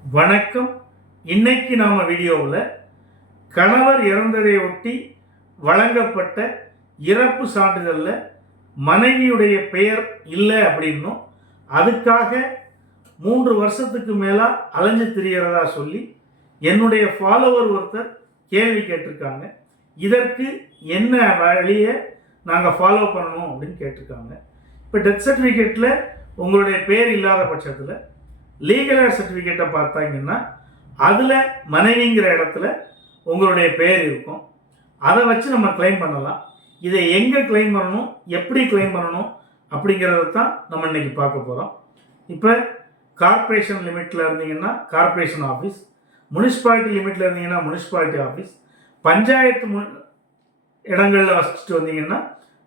வணக்கம். இன்னைக்கு நாம வீடியோவில் கணவர் இறந்ததை ஒட்டி வழங்கப்பட்ட இறப்பு சான்றிதழில் மனைவியுடைய பெயர் இல்லை அப்படின்னும் அதுக்காக மூன்று வருஷத்துக்கு மேலாக அலைஞ்சு திரியறதா சொல்லி என்னுடைய ஃபாலோவர் ஒருத்தர் கேள்வி கேட்டிருக்காங்க. இதற்கு என்ன வழியை நாங்கள் ஃபாலோ பண்ணணும் அப்படின்னு கேட்டிருக்காங்க. இப்போ டெத் சர்டிஃபிகேட்டில் உங்களுடைய பேர் இல்லாத பட்சத்தில் லீகல் சர்டிஃபிகேட்டை பார்த்தாங்கன்னா அதில் மனைவிங்கிற இடத்துல உங்களுடைய பெயர் இருக்கும். அதை வச்சு நம்ம கிளைம் பண்ணலாம். இதை எங்கே கிளைம் பண்ணணும்? எப்படி கிளைம் பண்ணணும்? அப்படிங்கிறத தான் நம்ம இன்றைக்கி பார்க்க போகிறோம் இப்போ கார்ப்பரேஷன் லிமிட்டில் இருந்தீங்கன்னா கார்ப்பரேஷன் ஆஃபீஸ் முனிசிபாலிட்டி லிமிட்டில் இருந்தீங்கன்னா முனிசிபாலிட்டி ஆஃபீஸ் பஞ்சாயத்து மு இடங்களில் வசிச்சுட்டு வந்தீங்கன்னா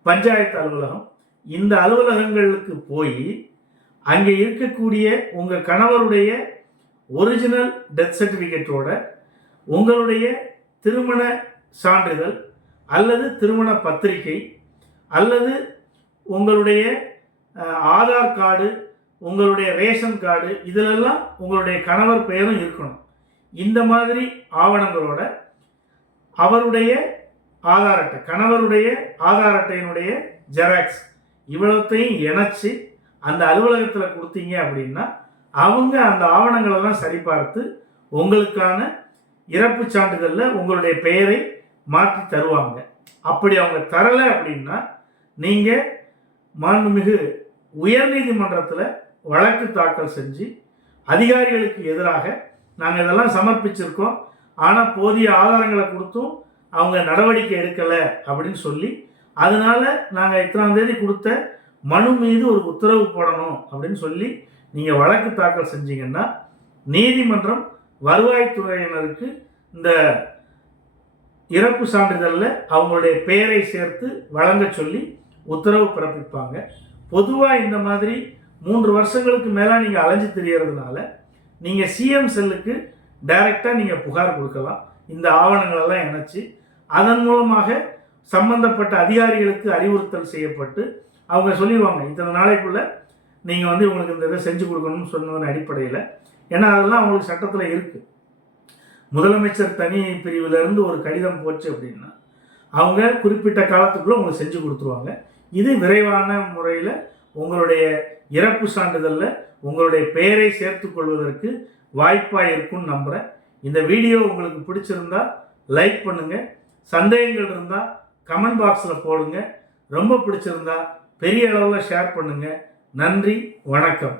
பஞ்சாயத்து அலுவலகம். இந்த அலுவலகங்களுக்கு போய் அங்கே இருக்கக்கூடிய உங்கள் கணவருடைய ஒரிஜினல் டெத் சர்டிஃபிகேட்டோட உங்களுடைய திருமண சான்றிதழ் அல்லது திருமண பத்திரிகை அல்லது உங்களுடைய ஆதார் கார்டு உங்களுடைய ரேஷன் கார்டு இதிலெல்லாம் உங்களுடைய கணவர் பெயரும் இருக்கணும். இந்த மாதிரி ஆவணங்களோட அவருடைய ஆதார் அட்டை கணவருடைய ஆதார் அட்டையினுடைய ஜெராக்ஸ் இவ்வளோத்தையும் இணைச்சி அந்த அலுவலகத்தில் கொடுத்தீங்க அப்படின்னா அவங்க அந்த ஆவணங்களெல்லாம் சரிபார்த்து உங்களுக்கான இறப்பு சான்றிதழில் உங்களுடைய பெயரை மாற்றி தருவாங்க. அப்படி அவங்க தரலை அப்படின்னா நீங்கள் மாண்புமிகு உயர்நீதிமன்றத்தில் வழக்கு தாக்கல் செஞ்சு அதிகாரிகளுக்கு எதிராக நாங்கள் இதெல்லாம் சமர்ப்பிச்சிருக்கோம். ஆனால் போதிய ஆதாரங்களை கொடுத்தும் அவங்க நடவடிக்கை எடுக்கலை அப்படின்னு சொல்லி அதனால நாங்கள் இத்தனாம் தேதி கொடுத்த மனு மீது ஒரு உத்தரவு போடணும் அப்படின்னு சொல்லி நீங்கள் வழக்கு தாக்கல் செஞ்சீங்கன்னா நீதிமன்றம் வருவாய்த்துறையினருக்கு இந்த இறப்பு சான்றிதழில் அவங்களுடைய பெயரை சேர்த்து வழங்க சொல்லி உத்தரவு பிறப்பிப்பாங்க. பொதுவாக இந்த மாதிரி மூன்று வருஷங்களுக்கு மேலே நீங்கள் அலைஞ்சு தெரியறதுனால நீங்கள் சிஎம் செல்லுக்கு டைரெக்டாக நீங்கள் புகார் கொடுக்கலாம். இந்த ஆவணங்களெல்லாம் இணைச்சி அதன் மூலமாக சம்பந்தப்பட்ட அதிகாரிகளுக்கு அறிவுறுத்தல் செய்யப்பட்டு அவங்க சொல்லிடுவாங்க இத்தனை நாளைக்குள்ளே நீங்கள் வந்து உங்களுக்கு இந்த இதை செஞ்சு கொடுக்கணும்னு சொன்னதன் அடிப்படையில். ஏன்னா அதெல்லாம் அவங்களுக்கு சட்டத்தில் இருக்குது முதலமைச்சர் தனி பிரிவிலிருந்து ஒரு கடிதம் போச்சு அப்படின்னா அவங்க குறிப்பிட்ட காலத்துக்குள்ளே உங்களுக்கு செஞ்சு கொடுத்துருவாங்க. இது விரைவான முறையில் உங்களுடைய இறப்பு சான்றிதழில் உங்களுடைய பெயரை சேர்த்து கொள்வதற்கு வாய்ப்பாக இருக்கும்னு நம்புகிறேன் இந்த வீடியோ உங்களுக்கு பிடிச்சிருந்தா லைக் பண்ணுங்கள் சந்தேகங்கள் இருந்தால் கமெண்ட் பாக்ஸில் போடுங்க. ரொம்ப பிடிச்சிருந்தா பெரிய அளவில் ஷேர் பண்ணுங்கள் நன்றி வணக்கம்.